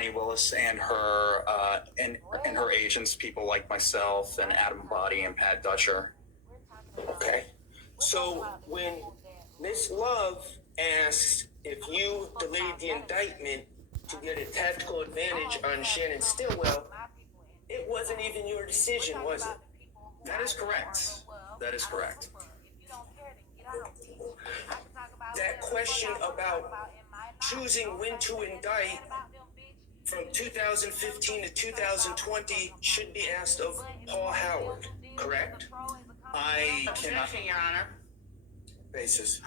Bonnie Willis and her and her agents, people like myself and Adam Body and Pat Dutcher. Okay. So when Miss Love asked if you delayed the indictment to get a tactical advantage on Shannon Stillwell, it wasn't even your decision, was it? That is correct. That is correct. That question about choosing when to indict from 2015 to 2020 should be asked of Paul Howard, correct? I cannot. Objection, Your Honor. Basis.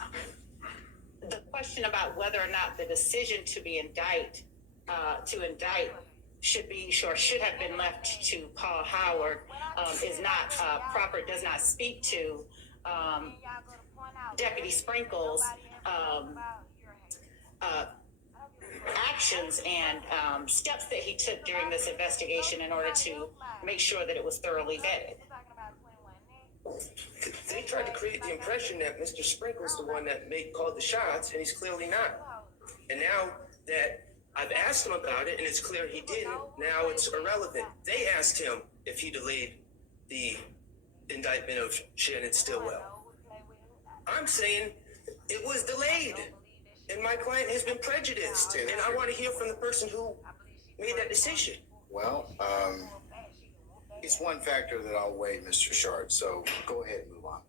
The question about whether or not the decision to indict should have been left to Paul Howard is not proper. Does not speak to Deputy Sprinkle's actions and steps that he took during this investigation in order to make sure that it was thoroughly vetted. They tried to create the impression that Mr. Sprinkle's the one that called the shots, and he's clearly not. And now that I've asked him about it, and it's clear he didn't, now it's irrelevant. They asked him if he delayed the indictment of Shannon Stillwell. I'm saying it was delayed, and my client has been prejudiced, and I want to hear from the person who made that decision. Well, it's one factor that I'll weigh, Mr. Shard, so go ahead and move on.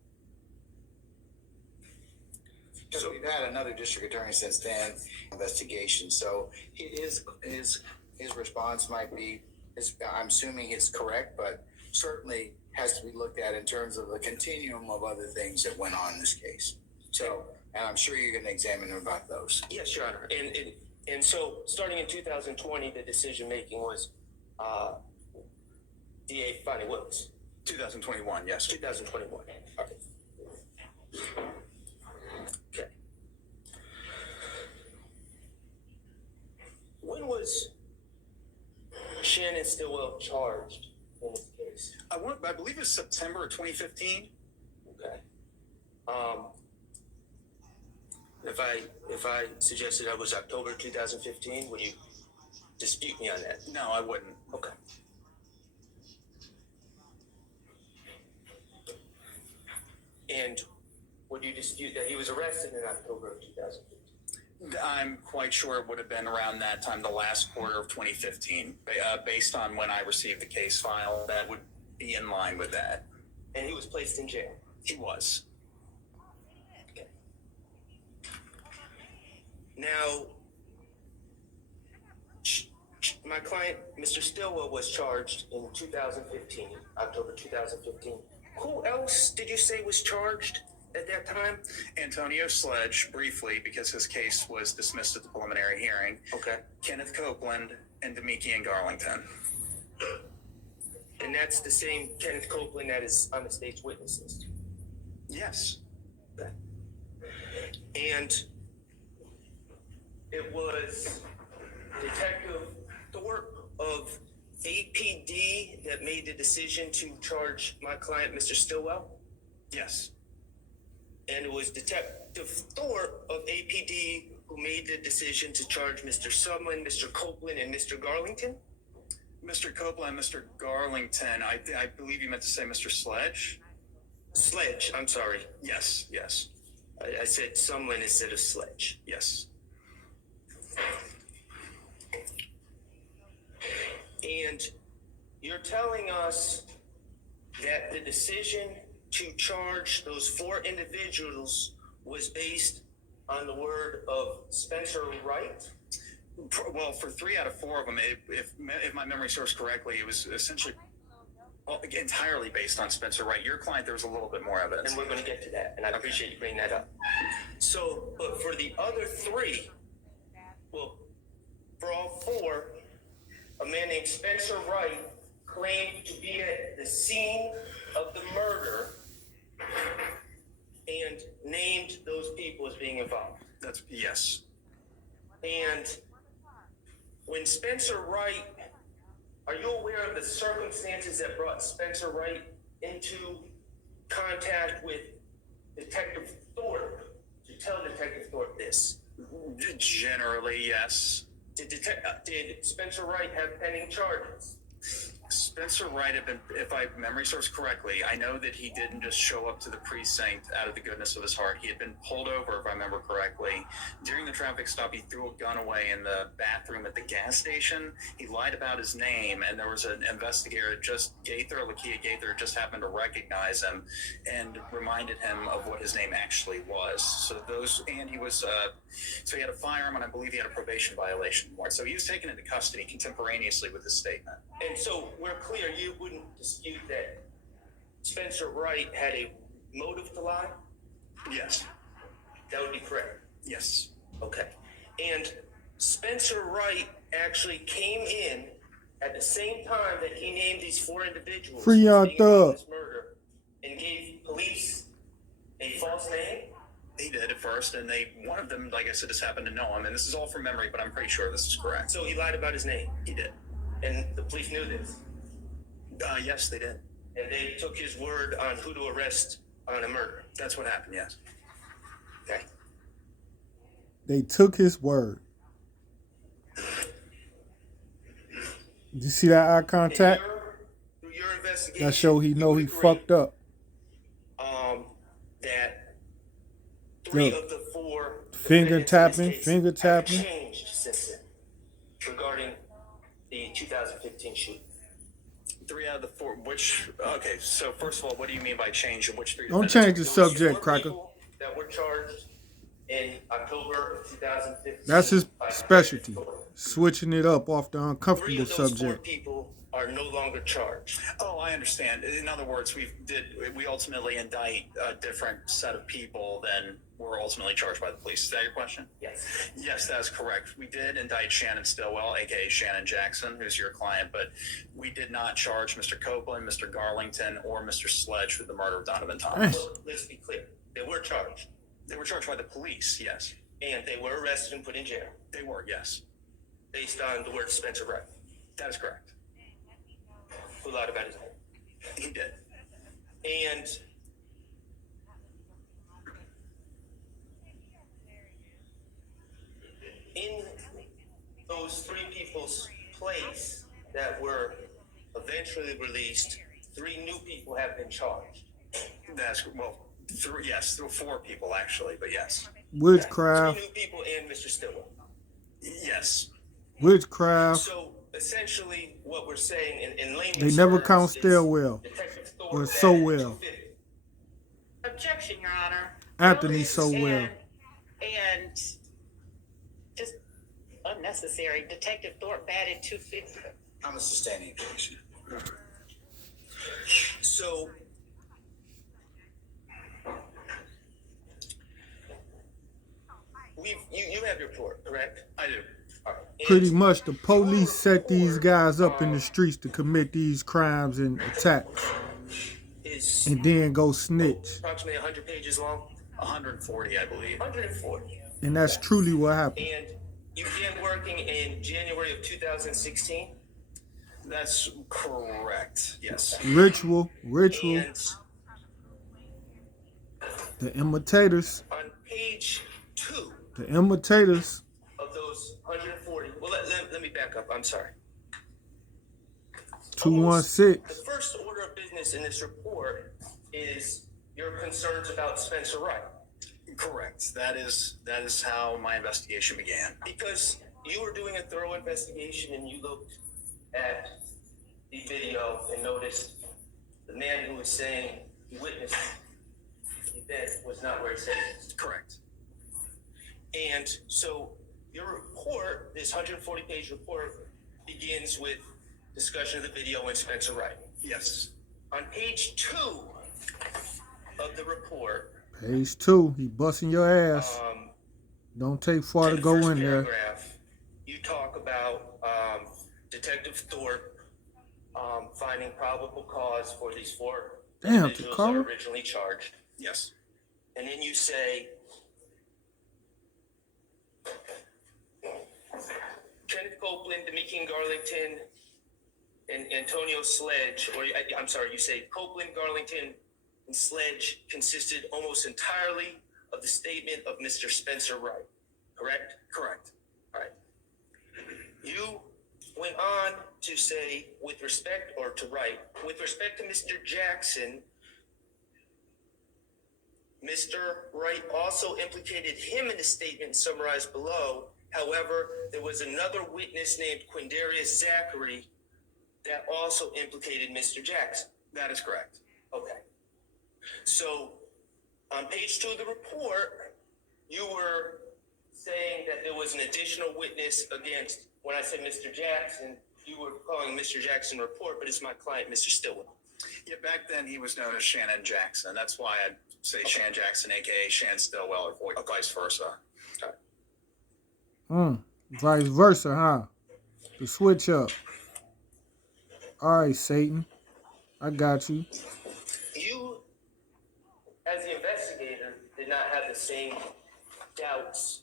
So we've had another district attorney since then, investigation, so his response might be, I'm assuming it's correct, but certainly has to be looked at in terms of the continuum of other things that went on in this case. So, and I'm sure you're going to examine about those. Yes, Your Honor. And so starting in 2020, the decision making was DA Bonnie Willis. 2021, yes. 2021. Okay. Okay. When was Shannon Stillwell charged in this case? I believe it's September of 2015. Okay. If I suggested that was October 2015, would you dispute me on that? No, I wouldn't. Okay. And would you dispute that he was arrested in October of 2015? I'm quite sure it would have been around that time, the last quarter of 2015. Based on when I received the case file, that would be in line with that. And he was placed in jail? He was. Okay. Now, my client, Mr. Stillwell, was charged in 2015, October 2015. Who else did you say was charged at that time? Antonio Sledge, briefly, because his case was dismissed at the preliminary hearing. Okay. Kenneth Copeland and Demikian Garlington. And that's the same Kenneth Copeland that is on the state's witness list? Yes. Okay. And it was Detective Thorpe of APD that made the decision to charge my client, Mr. Stillwell? Yes. And it was Detective Thorpe of APD who made the decision to charge Mr. Sumlin, Mr. Copeland, and Mr. Garlington? Mr. Copeland, Mr. Garlington, I believe you meant to say Mr. Sledge? Sledge, I'm sorry. Yes, yes. I said Sumlin instead of Sledge. Yes. And you're telling us that the decision to charge those four individuals was based on the word of Spencer Wright? Well, for 3 out of 4 of them, if my memory serves correctly, it was essentially entirely based on Spencer Wright. Your client, there was a little bit more evidence. And we're going to get to that, and I appreciate you bringing that up. So, but for the other 3, well, for all 4, a man named Spencer Wright claimed to be at the scene of the murder and named those people as being involved. That's yes. And when Spencer Wright, are you aware of the circumstances that brought Spencer Wright into contact with Detective Thorpe to tell Detective Thorpe this? Generally, yes. Did Spencer Wright have pending charges? Spencer Wright had been, if my memory serves correctly, I know that he didn't just show up to the precinct out of the goodness of his heart. He had been pulled over, if I remember correctly. During the traffic stop, he threw a gun away in the bathroom at the gas station. He lied about his name, and there was an investigator, Lakia Gaither, just happened to recognize him and reminded him of what his name actually was. So he was, so he had a firearm, and I believe he had a probation violation warrant. So he was taken into custody contemporaneously with his statement. And so we're clear, you wouldn't dispute that Spencer Wright had a motive to lie? Yes. That would be correct. Yes. Okay. And Spencer Wright actually came in at the same time that he named these 4 individuals Free Young being involved in Thug. this murder and gave police a false name? He did at first, and one of them, like I said, just happened to know him. And this is all from memory, but I'm pretty sure this is correct. So he lied about his name? He did. And the police knew this? Yes, they did. And they took his word on who to arrest on a murder? That's what happened, yes. Okay. They took his word. Did you see that eye contact? Through your investigation, That show he you know would he agree, fucked up. that 3 Look, of the 4 finger defendants in tapping, this case finger have tapping. changed since then regarding the 2015 shooting. 3 out of the 4, okay, so first of all, what do you mean by change, and which 3 Don't defendants? change the There was subject, 4 Cracker. people that were charged in October of 2015. That's his by specialty. Detective Thorpe. Switching it up off the 3 uncomfortable of those 4 subject. people are no longer charged. Oh, I understand. In other words, we ultimately indict a different set of people than were ultimately charged by the police. Is that your question? Yes. Yes, that is correct. We did indict Shannon Stillwell, aka Shannon Jackson, who's your client, but we did not charge Mr. Copeland, Mr. Garlington, or Mr. Sledge with the murder of Donovan Thomas. Well, let's be clear. They were charged, They were charged by the police, yes. and they were arrested and put in jail They were, yes. based on the word Spencer Wright, That is correct. who lied about his name. He did. And in those 3 people's place that were eventually released, 3 new people have been charged. That's, well, 4 people actually, but yes. Witchcraft. 3 new people and Mr. Stillwell. Yes. Witchcraft. So essentially, what we're saying in layman's They never terms count is Stillwell. Detective Thorpe Or added Sowell. 250. Objection, Your Honor. Anthony Sowell. And just unnecessary. Detective Thorpe batted 250. I'm a sustaining objection. So you have your report, correct? I do. All right. And Pretty much the police set these guys up in the streets to commit these crimes and attacks. is And then go snitch. approximately 100 pages long. 140, I believe. 140. And that's truly what happened. And you began working in January of 2016. That's correct. Yes. Ritual. And The imitators. on page 2 The imitators. of those 140, well, let me back up. I'm sorry. 216. The first order of business in this report is your concerns about Spencer Wright. Correct. That is how my investigation began. Because you were doing a thorough investigation and you looked at the video and noticed the man who was saying he witnessed the event was not where he said he was. Correct. And so your report, this 140-page report, begins with discussion of the video and Spencer Wright. Yes. On page 2 of the report, Page 2. He busting your ass. Don't take far to the go first in there. paragraph, you talk about Detective Thorpe finding probable cause for these 4 Damn, individuals that were Takara. originally charged. Yes. And then you say, Kenneth Copeland, Demikian Garlington, and Antonio Sledge, I'm sorry, you say Copeland, Garlington, and Sledge consisted almost entirely of the statement of Mr. Spencer Wright, correct? Correct. All right. You went on to say, with respect to Mr. Jackson, Mr. Wright also implicated him in the statement summarized below. However, there was another witness named Quindarius Zachary that also implicated Mr. Jackson. That is correct. Okay. So, on page 2 of the report, you were saying that there was an additional witness against, when I said Mr. Jackson, you were calling Mr. Jackson report, but it's my client, Mr. Stillwell. Yeah, back then he was known as Shannon Jackson. That's why I'd say Shan Jackson, aka Shan Stillwell, or vice versa. Vice versa, huh? The switch up. All right, Satan. I got you. You, as the investigator, did not have the same doubts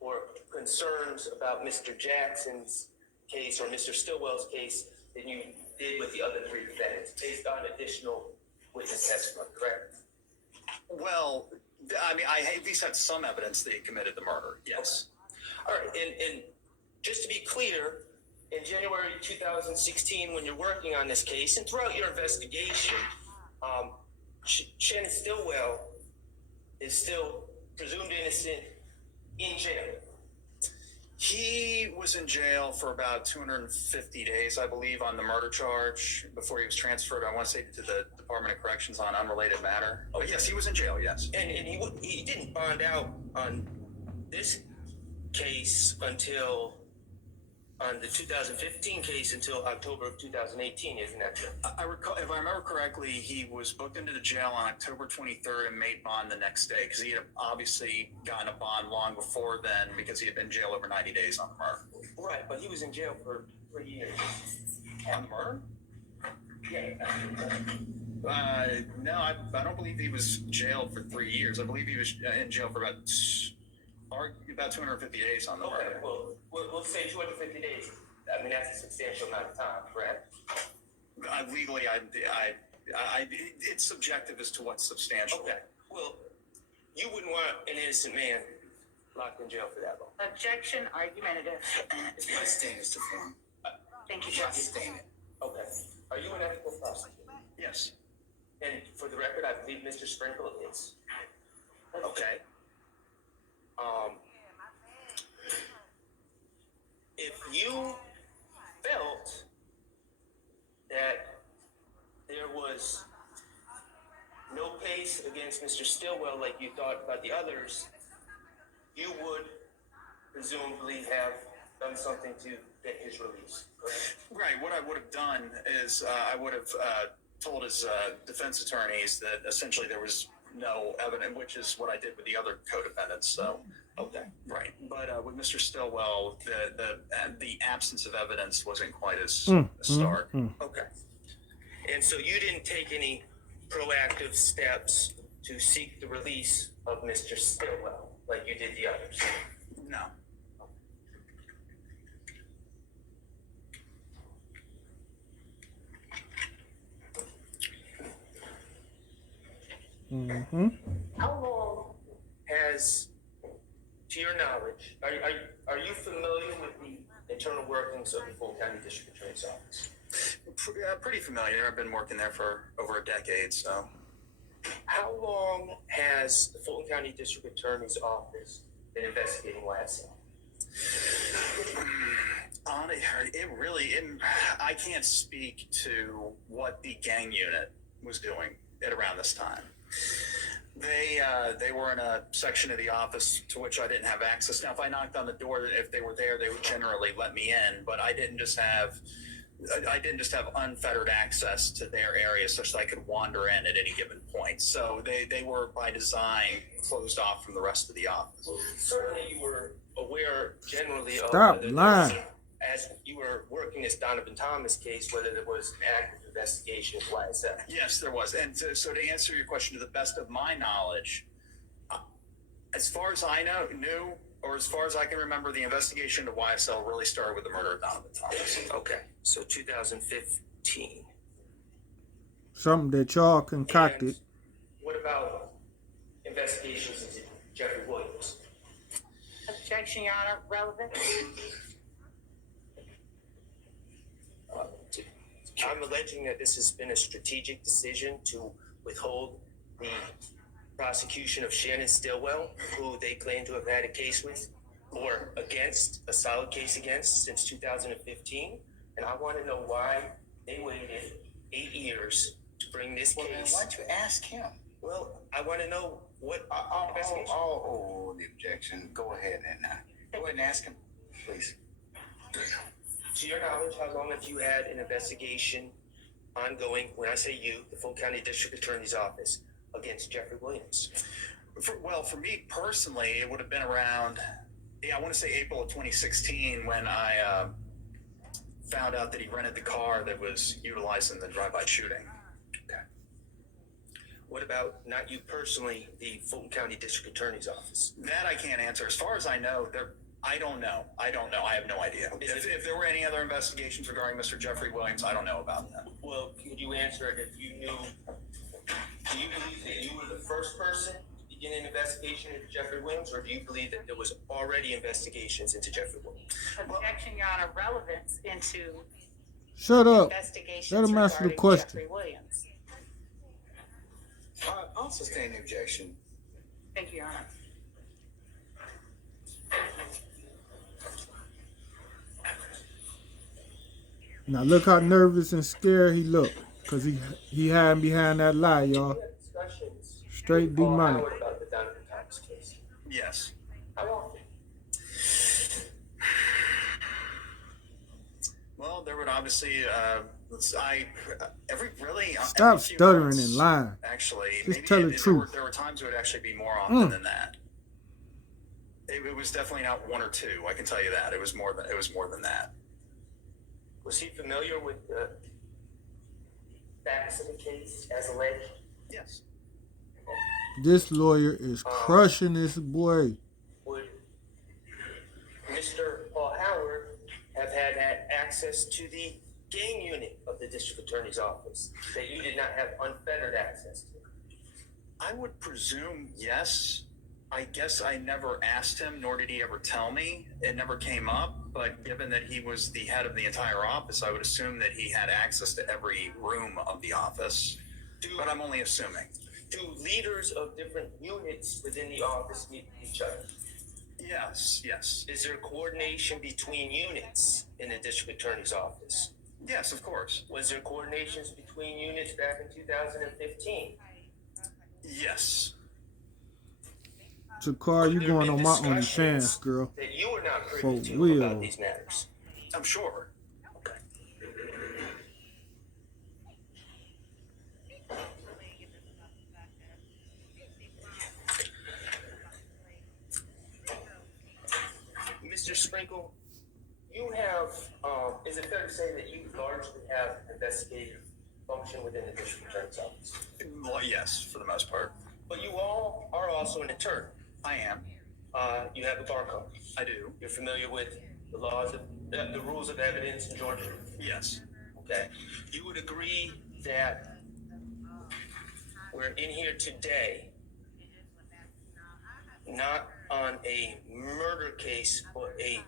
or concerns about Mr. Jackson's case or Mr. Stillwell's case than you did with the other 3 defendants, based on additional witness testimony, correct? Well, I mean, I at least had some evidence that he committed the murder. Yes. All right, and just to be clear, in January 2016, when you're working on this case, and throughout your investigation, Shannon Stillwell is still presumed innocent in jail. He was in jail for about 250 days, I believe, on the murder charge before he was transferred, I want to say, to the Department of Corrections on unrelated matter. Oh, yes, he was in jail, yes. And he didn't bond out on this case until, on the 2015 case, until October of 2018, isn't that true? I recall, if I remember correctly, he was booked into the jail on October 23rd and made bond the next day, because he had obviously gotten a bond long before then because he had been in jail over 90 days on the murder. Right, but he was in jail for 3 years. On the murder? Yeah. No, I don't believe he was jailed for 3 years. I believe he was in jail for about 250 days on the Okay, murder. well, we'll say 250 days. I mean, that's a substantial amount of time, correct? Legally, it's subjective as to what's substantial. Okay, well, you wouldn't want an innocent man locked in jail for that long. Objection, argumentative. My stain is to form. Thank you, I Justice. stain it. Okay. Are you an ethical prosecutor? Yes. And for the record, I believe Mr. Sprinkle is. Okay. If you felt that there was no case against Mr. Stillwell like you thought about the others, you would presumably have done something to get his release, correct? Right. What I would have done is I would have told his defense attorneys that essentially there was no evidence, which is what I did with the other co-defendants. So, okay, right. But with Mr. Stillwell, the absence of evidence wasn't quite as stark. Okay. And so you didn't take any proactive steps to seek the release of Mr. Stillwell like you did the others? No. Mm-hmm. How long has, to your knowledge, are you familiar with the internal workings of the Fulton County District Attorney's Office? Pretty familiar. I've been working there for over a decade, so. How long has the Fulton County District Attorney's Office been investigating YSL? I can't speak to what the gang unit was doing at around this time. They were in a section of the office to which I didn't have access. Now, if I knocked on the door, if they were there, they would generally let me in, but I didn't just have unfettered access to their area such that I could wander in at any given point. So they were by design closed off from the rest of the office. Well, certainly you were aware generally of Stop whether lying. as you were working this Donovan Thomas case, whether there was an active investigation of YSL. Yes, there was. And so to answer your question, to the best of my knowledge, as far as I knew, or as far as I can remember, the investigation of YSL really started with the murder of Donovan Thomas. Okay, so 2015. Something that y'all concocted. And what about investigations into Jeffrey Williams? Objection, Your Honor, relevant. I'm alleging that this has been a strategic decision to withhold the prosecution of Shannon Stillwell, who they claim to have had a case with or against, a solid case against since 2015. And I want to know why they waited 8 years to bring this Well, then case. why don't you ask him? Well, I want to know what investigation. The objection. Go ahead and ask him, please. To your knowledge, how long have you had an investigation ongoing, when I say you, the Fulton County District Attorney's Office, against Jeffrey Williams? For me personally, it would have been around, I want to say April of 2016 when I found out that he rented the car that was utilized in the drive-by shooting. Okay. What about, not you personally, the Fulton County District Attorney's Office? That I can't answer. As far as I know, I don't know. I have no idea. If there were any other investigations regarding Mr. Jeffrey Williams, I don't know about them. Well, could you answer it if you knew? Do you believe that you were the first person to begin an investigation into Jeffrey Williams, or do you believe that there was already investigations into Jeffrey Williams? Objection, Your Honor, relevance into Shut up. investigations Let him answer the regarding question. Jeffrey Williams. I'll sustain the objection. Thank you, Your Honor. Now look how nervous and scared he looked, cause he hiding behind that lie, y'all. We had discussions Straight with Paul demonic. Howard about the Donovan Thomas case. Yes. How often? Well, there would obviously, Stop every few stuttering months, and lying. Actually, Just tell the truth. There were times it would actually be more often than that. It was definitely not one or two. I can tell you that. It was more than that. Was he familiar with the facts of the case as alleged? Yes. This lawyer is crushing this boy. Would Mr. Paul Howard have had access to the gang unit of the district attorney's office that you did not have unfettered access to? I would presume yes. I guess I never asked him, nor did he ever tell me. It never came up. But given that he was the head of the entire office, I would assume that he had access to every room of the office. But I'm only assuming. Do leaders of different units within the office meet each other? Yes. Is there coordination between units in the district attorney's office? Yes, of course. Was there coordinations between units back in 2015? Yes. Jakar, you going on my OnlyFans, girl. That you were not privy For to real. about these matters? I'm sure. Okay. Mr. Sprinkle, you have, is it fair to say that you largely have investigative function within the district attorney's office? Well, yes, for the most part. But you all are also an attorney. I am. You have a bar code. I do. You're familiar with the laws of, the rules of evidence in Georgia? Yes. Okay. You would agree that we're in here today not on a murder case, but a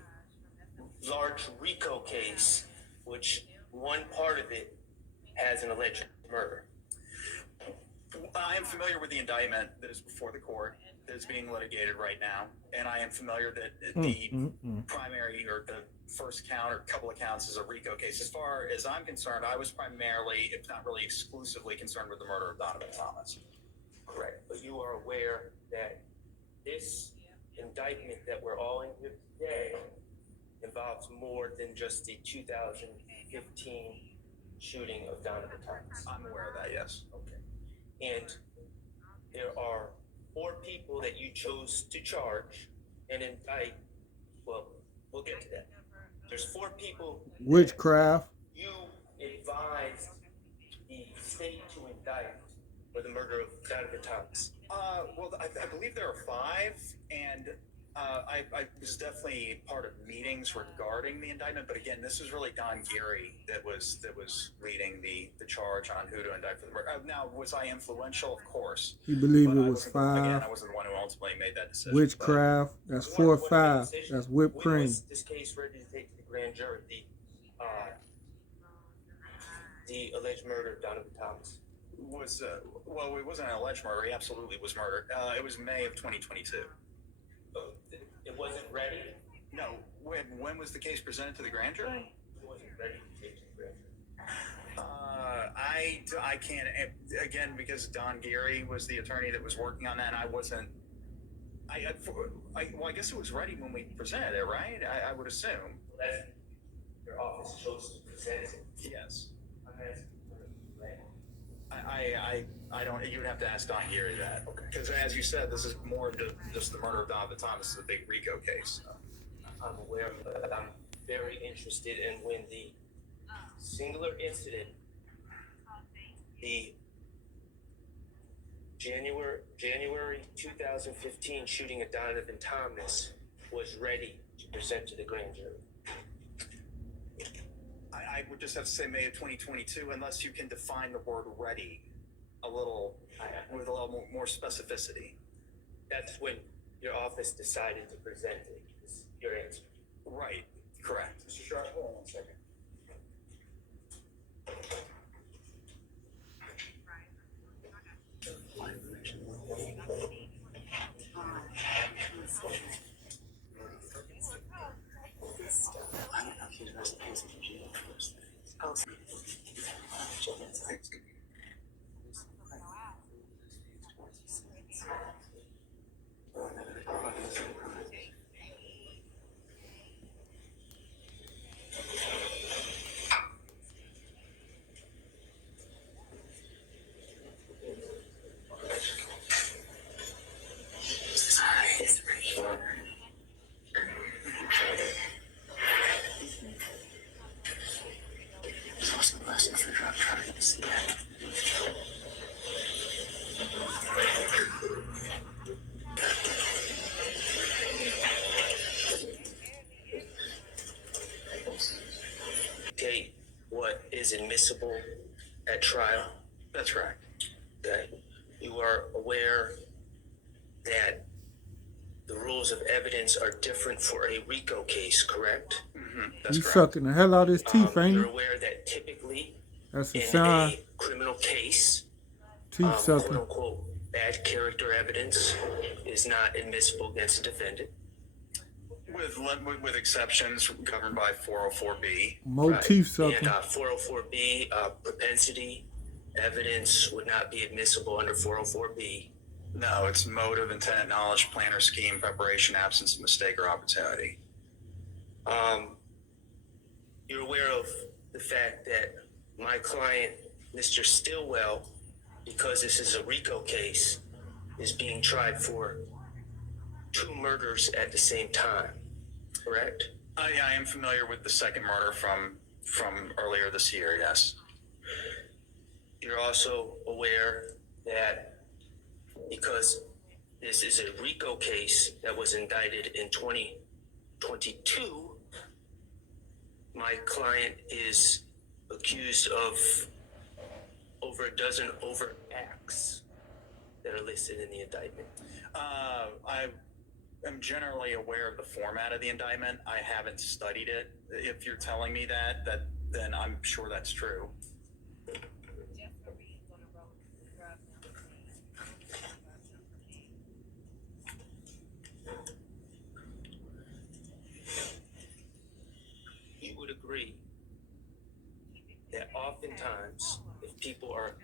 large RICO case, which one part of it has an alleged murder. I am familiar with the indictment that is before the court that is being litigated right now, and I am familiar that the primary or the first count or couple of counts is a RICO case. As far as I'm concerned, I was primarily, if not really exclusively, concerned with the murder of Donovan Thomas. Correct. But you are aware that this indictment that we're all in here today involves more than just the 2015 shooting of Donovan Thomas. I'm aware of that, yes. Okay. And there are 4 people that you chose to charge and indict. Well, we'll get to that. There's 4 people. Witchcraft. You advised the state to indict for the murder of Donovan Thomas. Well, I believe there are 5, and I was definitely part of meetings regarding the indictment. But again, this was really Don Geary that was leading the charge on who to indict for the murder. Now, was I influential? Of course. He believed But it was Again, 5. I wasn't the one who ultimately made that decision. Witchcraft. That's 4 or 5. That's whipped cream. Was this case ready to take to the grand jury? the alleged murder of Donovan Thomas? Was well, it wasn't an alleged murder. He absolutely was murdered. It was May of 2022. It wasn't ready? No, when was the case presented to the grand jury? It wasn't ready to take to the grand jury. I can't, again, because Don Gary was the attorney that was working on that, and I wasn't. Well, I guess it was ready when we presented it, right? I would assume. That's your office chose to present it. Yes. I'm asking for the land. I don't. You would have to ask Don Gary that. Okay. Because as you said, this is more of just the murder of Donovan Thomas is a big RICO case. So. I'm aware of that. I'm very interested in when the singular incident, the January 2015 shooting of Donovan Thomas, was ready to present to the grand jury. I would just have to say May of 2022, unless you can define the word "ready" a little with a little more specificity. That's when your office decided to present it. Is your answer? Right. Correct. Mr. Sharp, hold on one second. Date what is admissible at trial. That's correct. That you are aware that the rules of evidence are different for a RICO case, correct? That's You correct. sucking the hell out of his teeth, ain't You're you? aware that typically That's a in sign. a criminal case, Teeth quote sucking. unquote, bad character evidence is not admissible against a defendant. With exceptions governed by 404B. More Right. teeth sucking. And 404B, propensity evidence would not be admissible under 404B. No, it's motive, intent, knowledge, plan or scheme, preparation, absence of mistake or opportunity. You're aware of the fact that my client, Mr. Stillwell, because this is a RICO case, is being tried for 2 murders at the same time, correct? I am familiar with the second murder from earlier this year. Yes. You're also aware that because this is a RICO case that was indicted in 2022, my client is accused of over a dozen overt acts that are listed in the indictment. I am generally aware of the format of the indictment. I haven't studied it. If you're telling me that, then I'm sure that's true. You would agree that oftentimes, if people are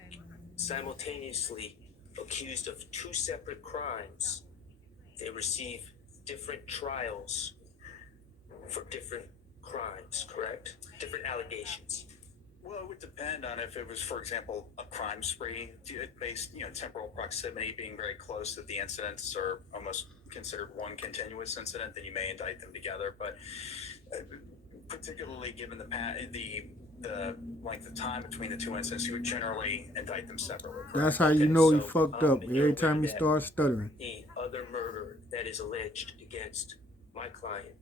simultaneously accused of 2 separate crimes, they receive different trials for different crimes, correct? Different allegations. Well, it would depend on if it was, for example, a crime spree based, temporal proximity being very close, that the incidents are almost considered one continuous incident, then you may indict them together. But particularly given the length of time between the 2 incidents, you would generally indict them separately. That's how you know he So, fucked up. and you're Every time he aware that starts stuttering. The other murder that is alleged against my client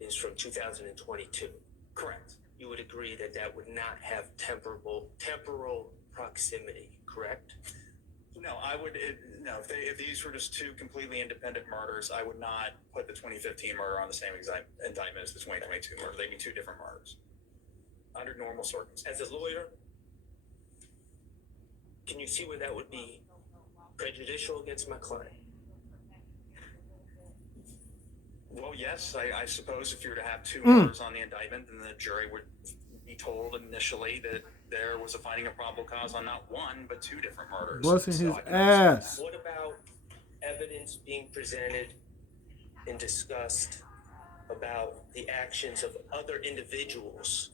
is from 2022. Correct. You would agree that that would not have temporal proximity, correct? No, I would. No, if these were just 2 completely independent murders, I would not put the 2015 murder on the same indictment as the 2022 murder. They'd be 2 different murders under normal circumstances. As a lawyer, Can you see where that would be prejudicial against my client? Well, yes, I suppose if you were to have two murders on the indictment, then the jury would be told initially that there was a finding of probable cause on not one, but two different murders. Busting So his I can understand ass. that. What about evidence being presented and discussed about the actions of other individuals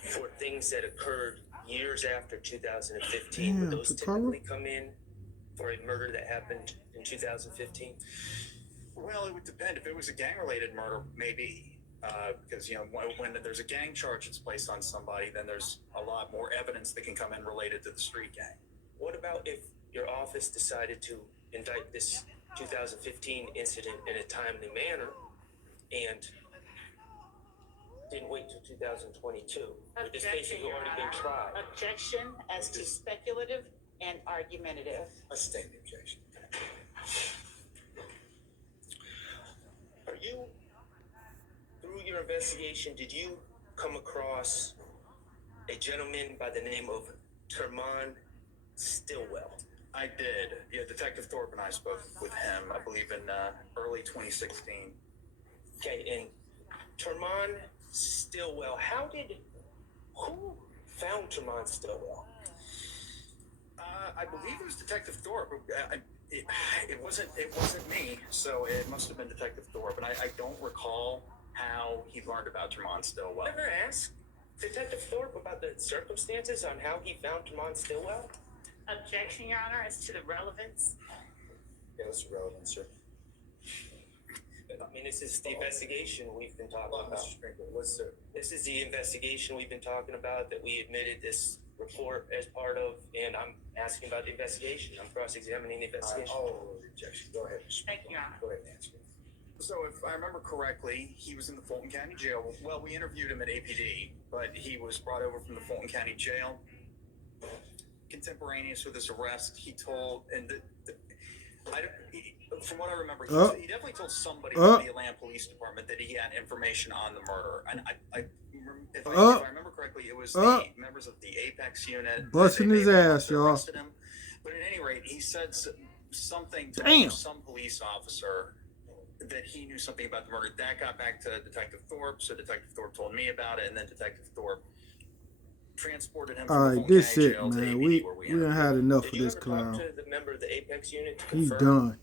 for things that occurred years after 2015? Damn, Would those Takara? typically come in for a murder that happened in 2015? Well, it would depend. If it was a gang-related murder, maybe. Because, when there's a gang charge that's placed on somebody, then there's a lot more evidence that can come in related to the street gang. What about if your office decided to indict this 2015 incident in a timely manner and didn't wait till 2022? Would this case have already been tried? Objection as to speculative and argumentative. Let's state the objection. Are you, through your investigation, did you come across a gentleman by the name of Termon Stillwell? I did. Yeah, Detective Thorpe and I spoke with him, I believe, in early 2016. Okay, and Termon Stillwell, who found Termon Stillwell? I believe it was Detective Thorpe. It wasn't me, so it must have been Detective Thorpe. And I don't recall how he learned about Tremont Stillwell. Ever ask Detective Thorpe about the circumstances on how he found Termon Stillwell? Objection, Your Honor, as to the relevance. Yeah, that's relevant, sir. I mean, this is the investigation we've been talking Well, about. Mr. Sprinkler, what's the? This is the investigation we've been talking about that we admitted this report as part of, and I'm asking about the investigation. I'm cross-examining the investigation. The objection. Go ahead, Mr. Thank you, Your Honor. Go ahead and answer. So if I remember correctly, he was in the Fulton County Jail. Well, we interviewed him at APD, but he was brought over from the Fulton County Jail. Contemporaneous with his arrest, he told, from what I remember, he definitely told somebody from the Atlanta Police Department that he had information on the murder. And if I remember correctly, it was the members of the Apex unit. Busting his ass, y'all. Arrested him. But at any rate, he said something to some police officer that he knew something about the murder. That got back to Detective Thorpe, so Detective Thorpe told me about it, and then Detective Thorpe transported him. All right, this shit, man. We done had enough of this clown. Did you ever talk to the member of the Apex unit to He's confirm done.